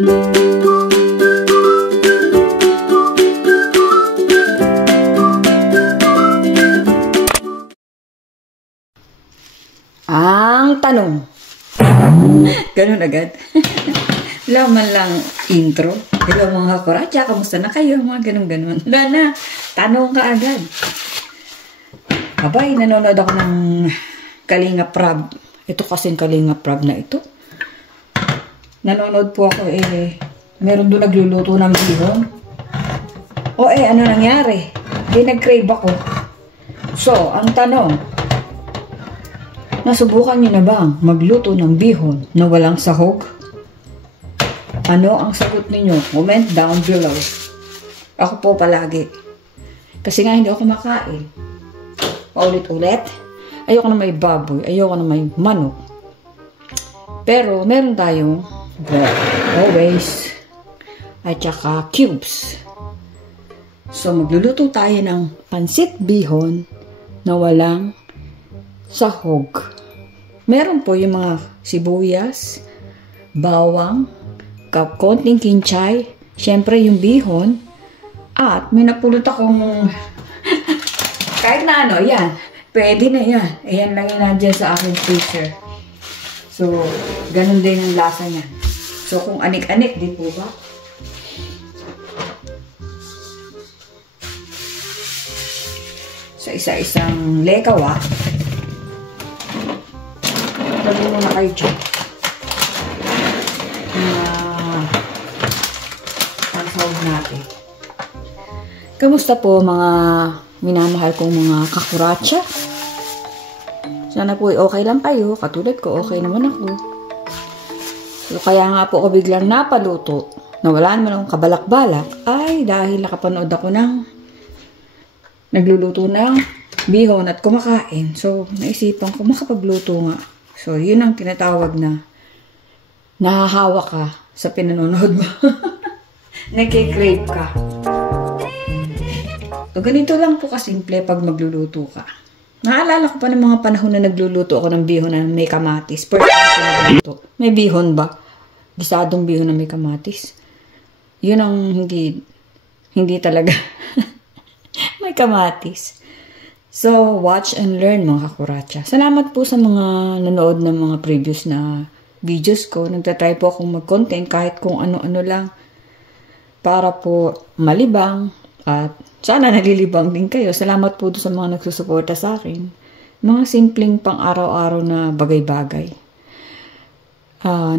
Ang tanong. Ganun agad. Wala man lang intro. Hello mga kakuratsa, kamusta na kayo? Mga ganun-ganun. Wala na. Tanong ka agad. Abay, nanonood ako ng Kalinga Prab. Ito kasing Kalinga Prab na ito. Nanonood po ako meron doon nagluluto ng bihon. Ano nangyari? Nag-crave ako. So, ang tanong, nasubukan niyo na bang magluto ng bihon na walang sahog? Ano ang sagot ninyo? Comment down below. Ako po palagi. Kasi nga hindi ako kumakain. Paulit-ulit. Ayoko na may baboy. Ayoko na may manok. Pero meron tayong bread. Always. At saka cubes. So magluluto tayo ng pansit bihon na walang sahog. Meron po yung mga sibuyas, bawang, konting kinchay, syempre yung bihon, at may napulot akong kahit na ano, yan. Pwede na yan. Ayan lang yung nandyan sa aking freezer. So, ganun din ang lasa niya. So, kung anik-anik, di po ba? Sa isa-isang lekawa, sabi mo na kayo dyan. Pansahog natin. Kamusta po mga minamahal kong mga kakuratsa? Sana po okay lang kayo. Katulad ko, okay naman ako. So, kaya nga po ako biglang napaluto na wala naman akong kabalak-balak ay dahil nakapanood ako ng nagluluto ng bihon at kumakain. So, naisipan ko makapagluto nga. So, yun ang tinatawag na nahahawa ka sa pinanonood mo. Nagkikrave ka. So, ganito lang po kasimple pag magluluto ka. Naalala ko pa ng mga panahon na nagluluto ako ng bihon na may kamatis. First time ko nagluluto. May bihon ba? Gisadong bihon na may kamatis. Yun ang hindi talaga may kamatis. So, watch and learn mga kakuratsa. Salamat po sa mga nanood ng mga previous na videos ko. Nagtatry po akong mag-content kahit kung ano-ano lang para po malibang at sana nalilibang din kayo. Salamat po sa mga nagsusuporta sa akin. Mga simpleng pang-araw-araw na bagay-bagay.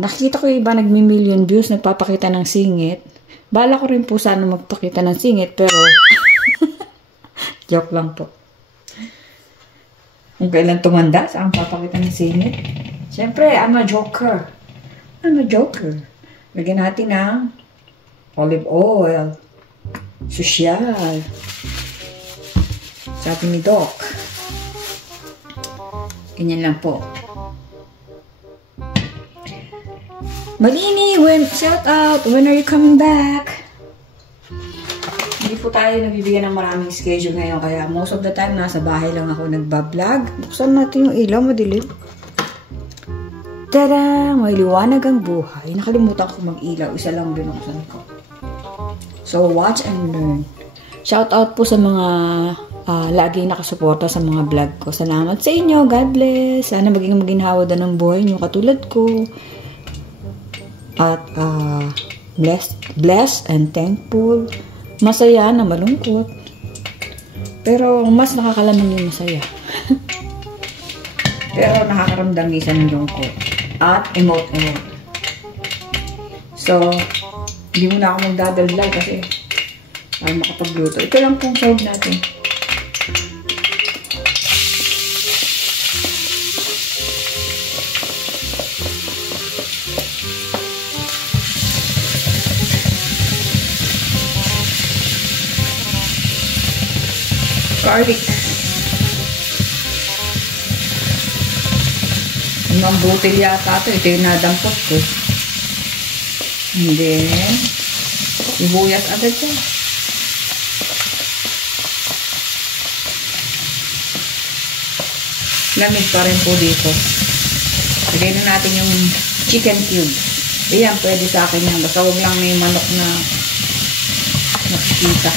Nakikita ko iba nagmi-million views, nagpapakita ng singit. Bala ko rin po sana magpakita ng singit pero joke lang po. Kung kailan tumanda, saan papakita ng singit? Siyempre, I'm a joker. I'm a joker. Lagyan natin ng olive oil. Sosyal. Sabi ni Doc. Ganyan lang po. Malini, shout out. When are you coming back? Hindi po tayo nabibigyan ng maraming schedule ngayon. Kaya most of the time, nasa bahay lang ako nagbablog. Buksan natin yung ilaw, madilim. Tada! May liwanag ang buhay. Nakalimutan ko mag-ilaw. Isa lang binuksan ko. So, watch and learn. Shout out po sa mga lagi nakasuporta sa mga vlog ko. Salamat sa inyo. God bless. Sana maging maginhawa din ng buhay nyo katulad ko. At blessed and thankful. Masaya na malungkot. Pero mas nakakalaman yung masaya. Pero nakakaramdam minsan ng lungkot. At emote. So, hindi mo na ako magdadaldal kasi para makapagluto. Ito lang pong sahog natin. Garlic. Ang butil yata ito. Ito yung nadampot ko. And then, sibuyas agad siya. Lamig pa rin po dito. Lagay na natin yung chicken cubes. Ayan, pwede sa akin yan. Basta huwag lang may manok na nakikita.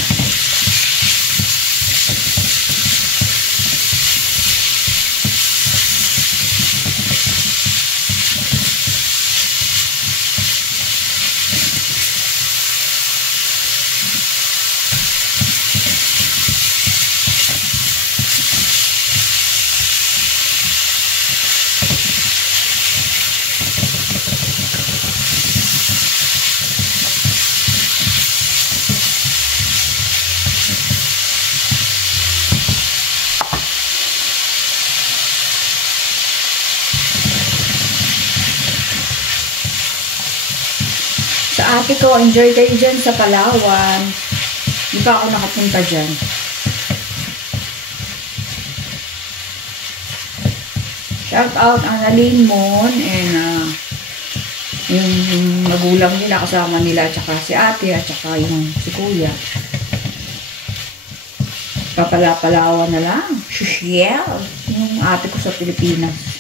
Sa ate ko, enjoy kayo dyan sa Palawan. Di pa ako nakapunta dyan. Shout out Annalyn Mon and yung magulang nila, kasama nila, tsaka si ate, at tsaka yung si kuya. Palawan na lang. Shushel. Yung ate ko sa Pilipinas.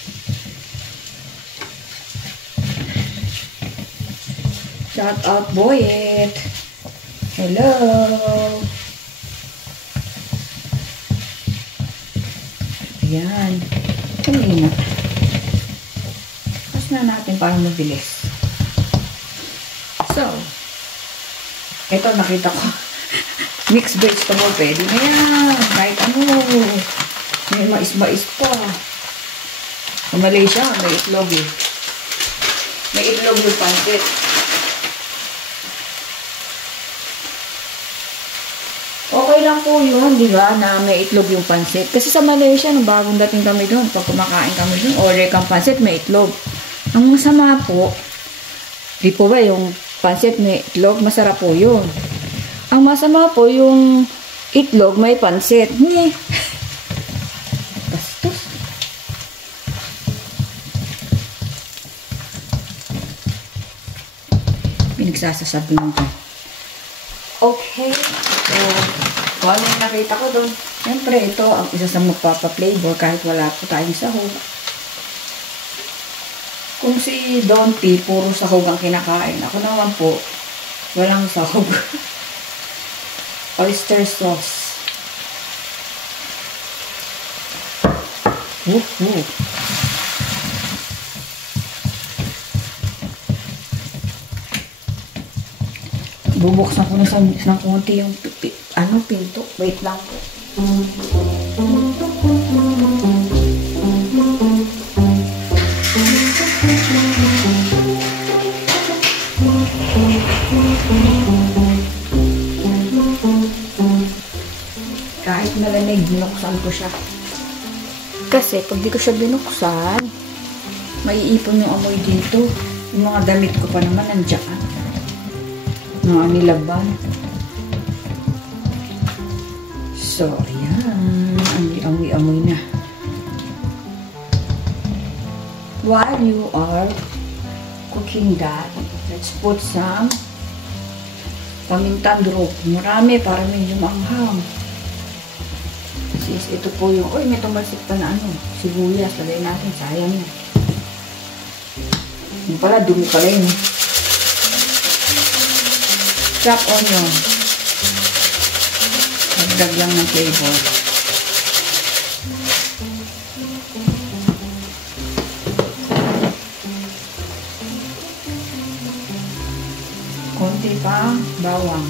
Shout out Boyet. Hello. Ayan. Kanina. Mas na natin para mabilis. So, ito nakita ko. Mixed vegetable. Pwede na yan. Kahit ano. May mais-mais pa. Sa Malaysia, may itlog eh. May itlog yung pancit. Okay lang po yun, di ba, na may itlog yung pansit. Kasi sa Malaysia, nung bagong dating kami doon, pag kumakain kami doon, order kang pansit, may itlog. Ang masama po, di po ba, yung pansit may itlog, masarap po yun. Ang masama po, yung itlog may pansit. Nye. Bastos. Pinagsasasabi mo ka. Okay. So, kung ano yung nakita ko doon, siyempre ito ang isa sa magpapa-flavor kahit wala po tayong sahog. Kung si Don P, puro sahog ang kinakain. Ako naman po, walang sahog. Oyster sauce. Bubuksan ko na ng konti yung pinto. Wait lang po. Kahit malamig, binuksan ko siya. Kasi pag di ko siya binuksan, maiipon yung amoy dito. Yung mga damit ko pa naman nandiyan. Mga nilaban. So, ayan. Amoy-amoy na. While you are cooking that, let's put some pamintan drop. Marami para medyo manghang. Sis, ito po yung, uy, may tumalsik pa na sibuyas. Lagay natin, sayang na. Yung pala, dumi pala yun. Chop onion. Magdag lang ng flavor. Konti pa bawang.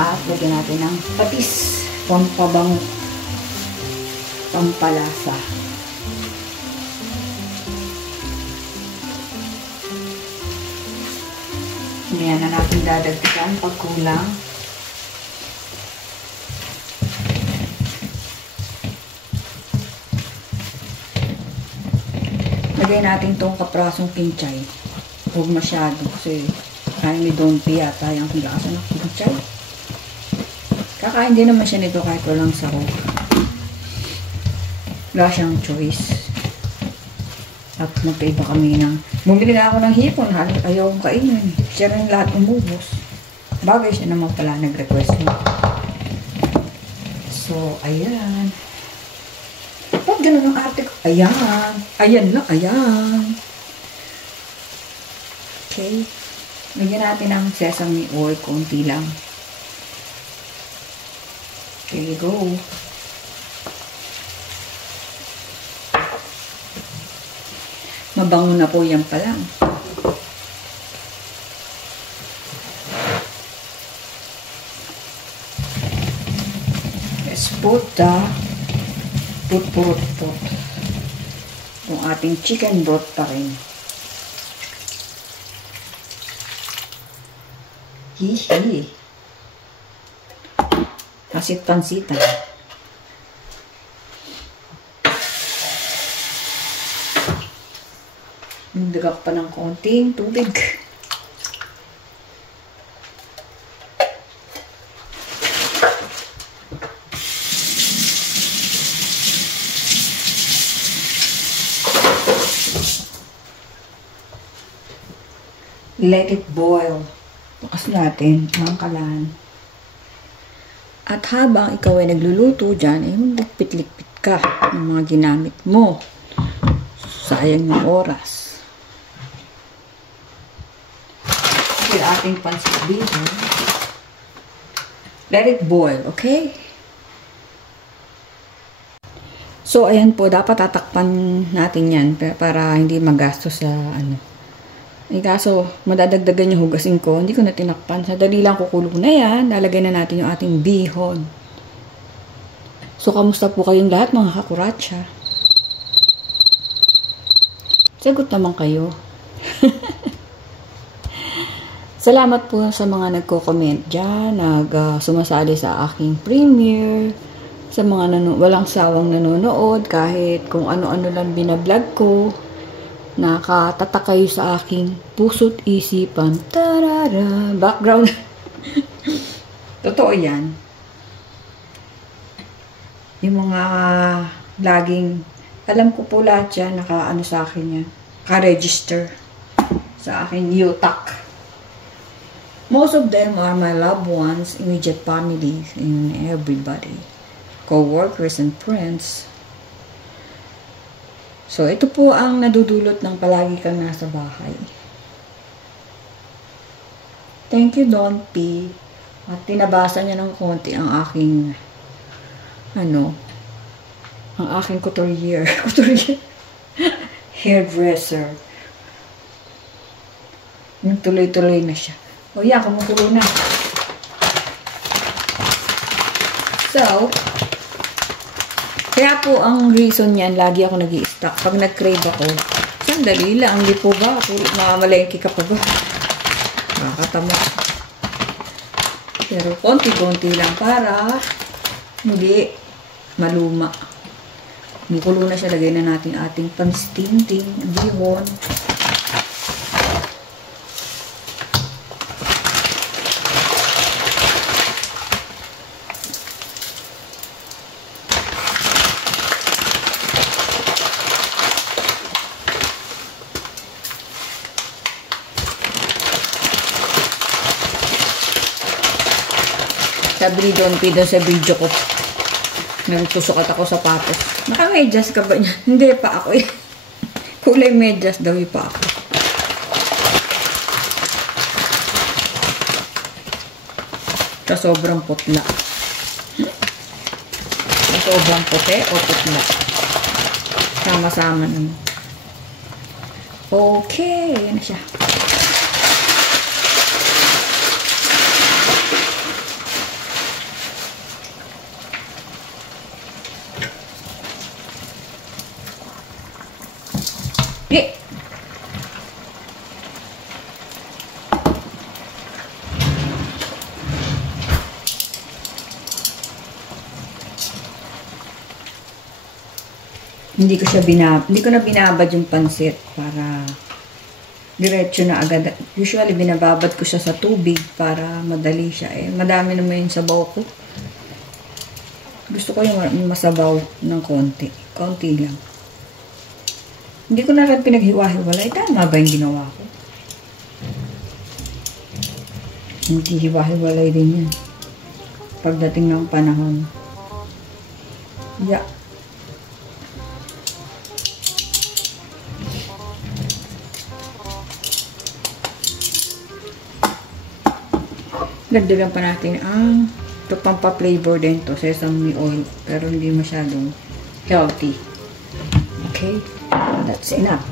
At lagyan natin ng patis. Pampabango. Pampalasa. Ngayon na natin dadagdagan pag kulang. Lagay natin itong kaprasong kinchay. Huwag masyado kasi kaya ni Don P yata yung lasa ng kinchay. Kakain din naman siya nito kahit walang sahog. Wala siyang choice. At magkaiba kami ng... Bumili nga ako ng hipon. Ayaw kong kainin. Siya rin lahat umubos. Bagay siya naman pala nag-request mo. So, ayan. Pag ganun ang arte ko. Ayan. Ayan lang. Ayan. Okay? Lagyan natin ng sesame oil, konti lang. Here you go. Mabango na po yan pa lang. Let's put yung ating chicken broth pa rin. Hihi. Pansit-pansitan. Nagdagak pa ng konting tubig. Let it boil. Bukas natin ang kalan. At habang ikaw ay nagluluto dyan, ay maglikpit-likpit ka ng mga ginamit mo. Sayang yung oras. Yung ating pansit bihon. Let it boil, okay? So, ayan po, dapat tatakpan natin yan para hindi magastos sa Eh, kaso, madadagdagan yung hugasin ko. Hindi ko na tinakpan. Sa dali lang kukulo na yan. Lalagay na natin yung ating bihon. So, kamusta po kayong lahat mga kakuratsya? Sagot naman kayo. Salamat po sa mga nagko-comment dyan. Sumasali sa aking premiere. Sa mga walang sawang nanonood. Kahit kung ano-ano lang binablog ko. Nakatatak kayo sa aking puso't isipan. Tarara! Background. Totoo yan. Yung mga laging, alam ko po lahat yan, naka-ano sa akin yan. Naka-register sa aking UTAC. Most of them are my loved ones, immediate families, and everybody. Co-workers and friends. So, ito po ang nadudulot ng palagi kang nasa bahay. Thank you, Don P. At tinabasa niya ng konti ang aking, ang aking couturier. Hairdresser. Yung tuloy-tuloy na siya. O yan, kumukulo na. So, kaya po ang reason niyan, lagi ako nag-i-stock. Pag nag-crave ako, sandali lang, hindi po ba? Mamamalengke ka pa ba? Nakakatama. Pero konti-konti lang para hindi maluma. Mukulo na siya, lagay na natin ating panstinting, bihon. Sabi ni Don P doon sa video ko, nagsusukat ako sa patos. Naka-medyas ka ba niya? Hindi pa ako eh. Kulay medyas daw yung pa ako. Sa sobrang putla. Sa sobrang puti o putla. Sama-sama naman. Okay, yan na siya. Eh. Hindi ko na binabad yung pansit para diretso na agad. Usually binababad ko siya sa tubig para madali siya. Eh, madami naman yung sabaw ko. Gusto ko yung masabaw ng konti. Konti lang. Hindi ko na rin pinaghiwa-hiwalay. Tama ba yung ginawa ko? Hindi hiwa-hiwalay din yan. Pagdating ng panahon. Yeah. Dagdagan pa natin ang ito pampa-flavor din to, sesame oil, pero hindi masyadong healthy. Okay, that's enough.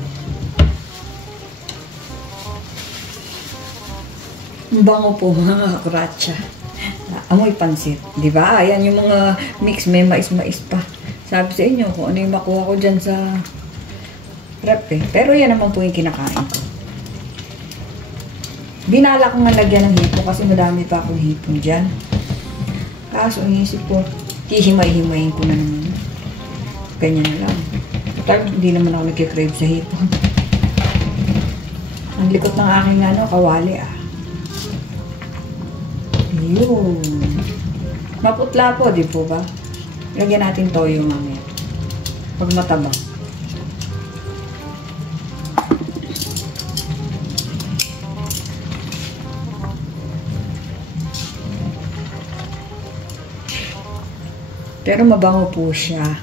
Ang bango po mga kuratsa. Amoy pansit, di ba? Ayan yung mga mix, may mais-mais pa. Sabi sa inyo kung ano yung makuha ko dyan sa rep eh. Pero yan naman po yung kinakain ko. Binala ko nga lagyan ng hipon kasi madami pa akong hipon dyan. Kaso inisip ko, hihimay-himayin ko na naman. Ganyan na lang. Total, hindi naman ako nagkikrave sa hipon. Ang likot ng aking kawali ah. Yun. Maputla po, di po ba? Lagyan natin toyo mamaya. Pag mataba. Pero mabango po siya.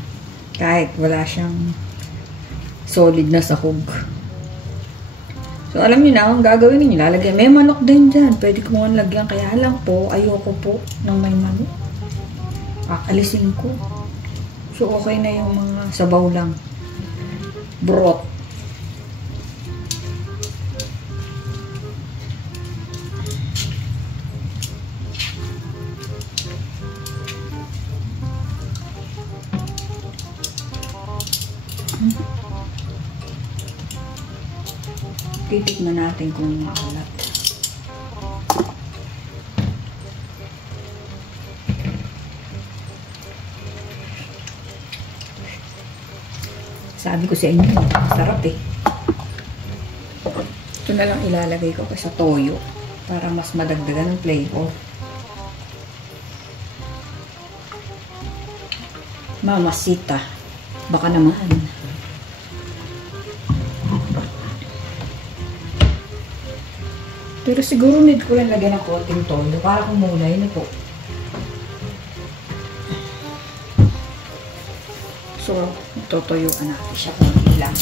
Kahit wala siyang solid na sahog. So, alam niyo na, ang gagawin niyo, lalagyan. May manok din dyan. Pwede ko nga lagyan. Kaya lang po, ayoko po ng may manok. Akalisin ko. So, okay na yung mga sabaw lang. Broth. Titikman natin kung maalat. Sabi ko sa inyo, sarap eh. Ito na lang ilalagay ko sa toyo para mas madagdagan ng flavor. Mamasita. Baka naman. Pero siguro need ko lang lagyan ng konting toyo para kumulay na po. So, tutuyuan natin siya konti lang.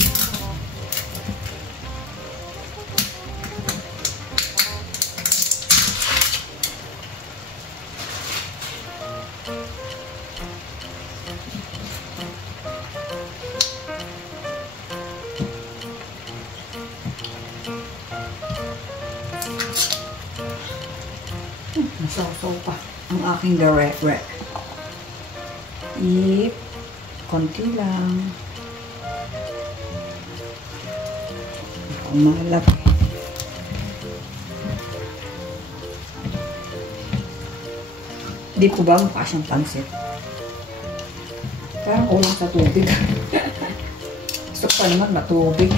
Nasaw-saw pa ang aking direct. Konti lang. Umalap. Di po ba mukha siyang pansit? Parang kulang sa tubig. Gusto ko pa naman matubig.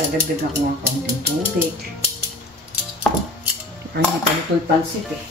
Dadagdag ako ng konting tubig. Ay, hindi pa ito yung pansit eh.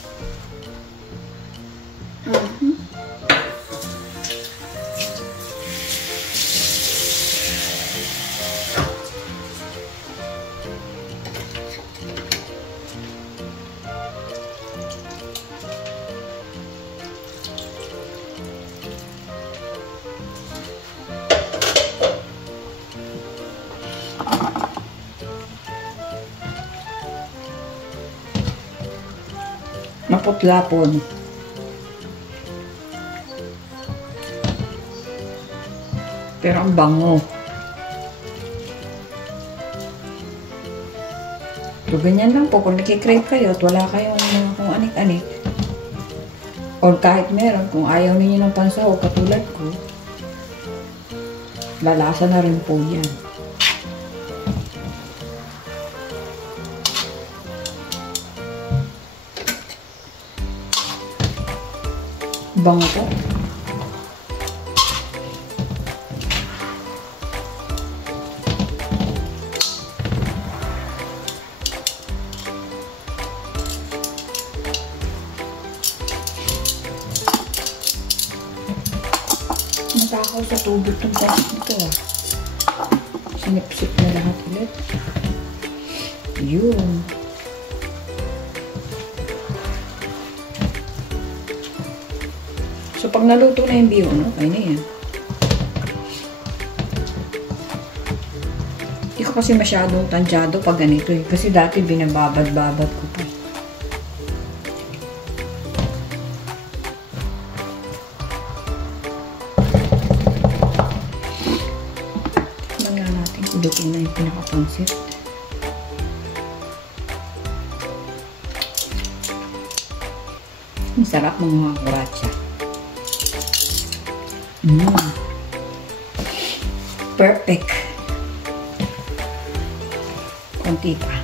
Maputla po. Pero ang bango. So, ganyan lang po. Kung nakikrave kayo at wala kayong kung anik-anik, or kahit meron, kung ayaw ninyo ng pansaw katulad ko, lalasa na rin po yan. Bango po. Natakaw sa tubig itong pansit nito ah. Sinipsip na lahat ulit. Yun. So, pag naluto na yung bihon, okay na yan. Hindi ko kasi masyadong tansyado pag ganito eh. Kasi dati binababad-babad ko pa. Tingnan nga natin kung luto na yung pinakapansit. Ang sarap ng mga kuratsa. Perfect. Konti pa.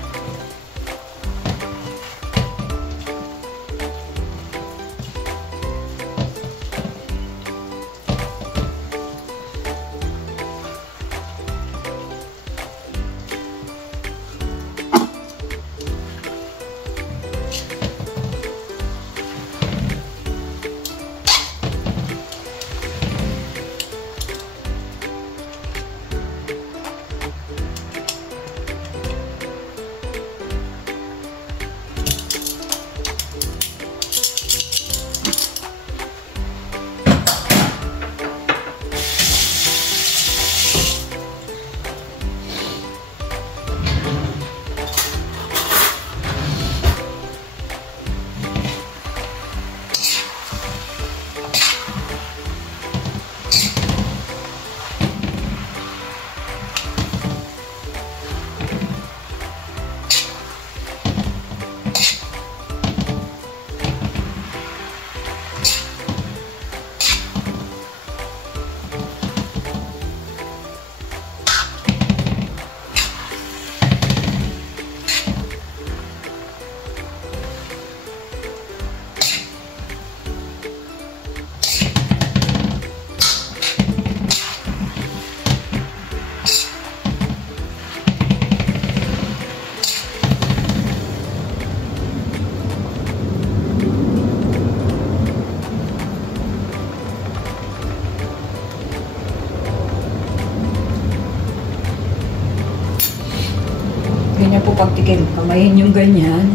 Ganyan po pagtikim. Kamayin yung ganyan.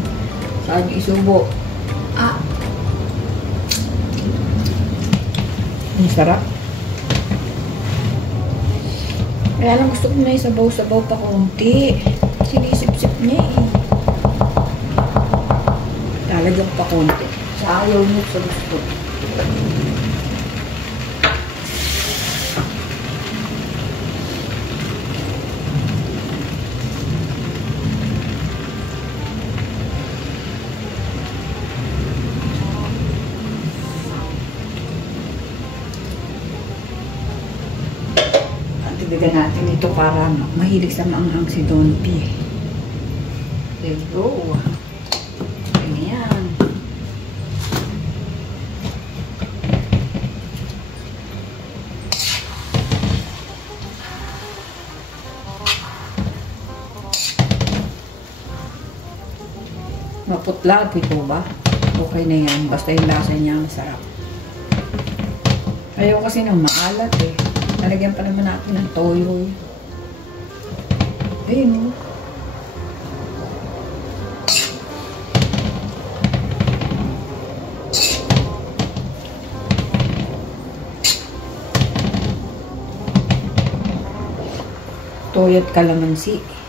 Saan yung isubo. Ang sarap. Kaya lang gusto ko na isabaw-sabaw pa konti. Sinisip-sip niya eh. Lalagyan pa konti. Sa ayaw mo sa gusto. Bigyan natin ito para mahilig sa maanghang si Don P. There you go. Ganyan. Maputla ito ba? Okay na yan. Basta yung lasa niya masarap. Ayaw kasi ng maalat eh. Nalagyan pa naman natin ng toyo. Ayun o. Toyo at kalamansi.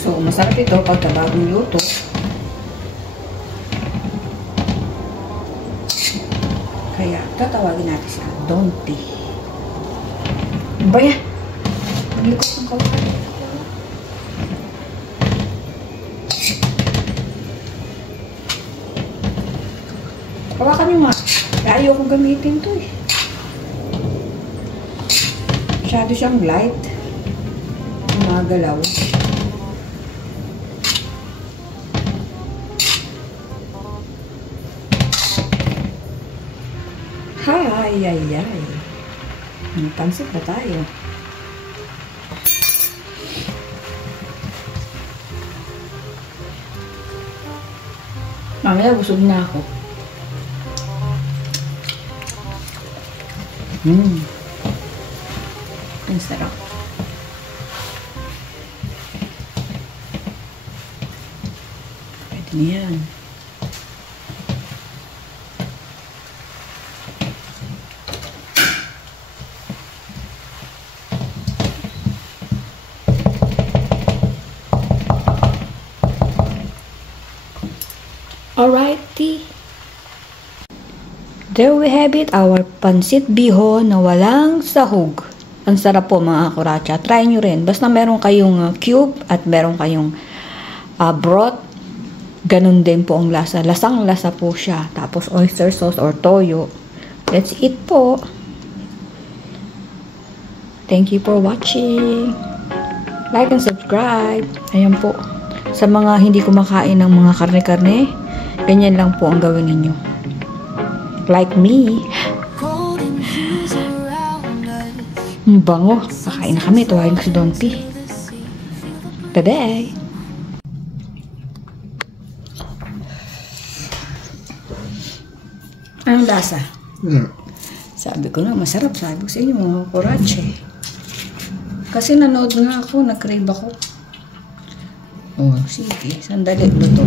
So, masarap ito pagka bagong luto. Kaya, tatawagin natin siya Don P. Ano ba yan? Maglikot ng kawakan. Kawakan nyo nga. Ayaw kong gamitin to eh. Masyado siyang light. Mga galaw. Ay, ay, ay. Pansit na tayo. Mamaya busog na ako. Ang sarap. Pwede na yan. Alrighty. There we have it, our pansit bihon na walang sahog. Ang sarap po mga kuratsa. Try nyo rin. Basta meron kayong cube at meron kayong broth. Ganun din po ang lasa. Lasang lasa po siya. Tapos oyster sauce or toyo. Let's eat po. Thank you for watching. Like and subscribe. Ayan po. Sa mga hindi kumakain ng mga karne-karne, ganyan lang po ang gawin ninyo. Like me. Bango. Kakain na kami. Tuwain ko si Don P. Today. Anong lasa? Sabi ko na, masarap. Sabi ko sa inyo, mga kurache. Kasi nanood nga ako, nag-crave ako. Oh, sige. Sandali, luto.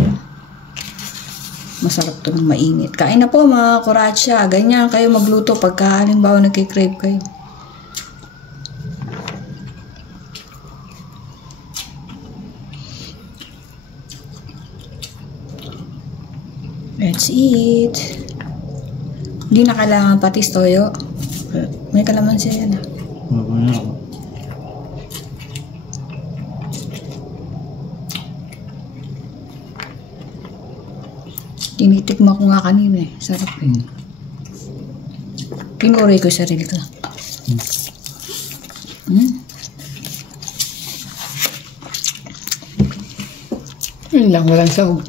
Masarap to ng mainit. Kain na po mga kuracha. Ganyan kayo magluto pagka halimbawa nagkikrave kayo. Let's eat. Hindi na kailangan patis toyo. May kalamansi yan ah. Tinitikma ko nga kanina eh. Sarap eh. Pinuray ko yung sarili ko. Yun lang, walang sahog.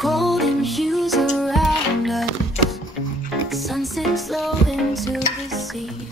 Golden hues around us, sun sinks low into the sea.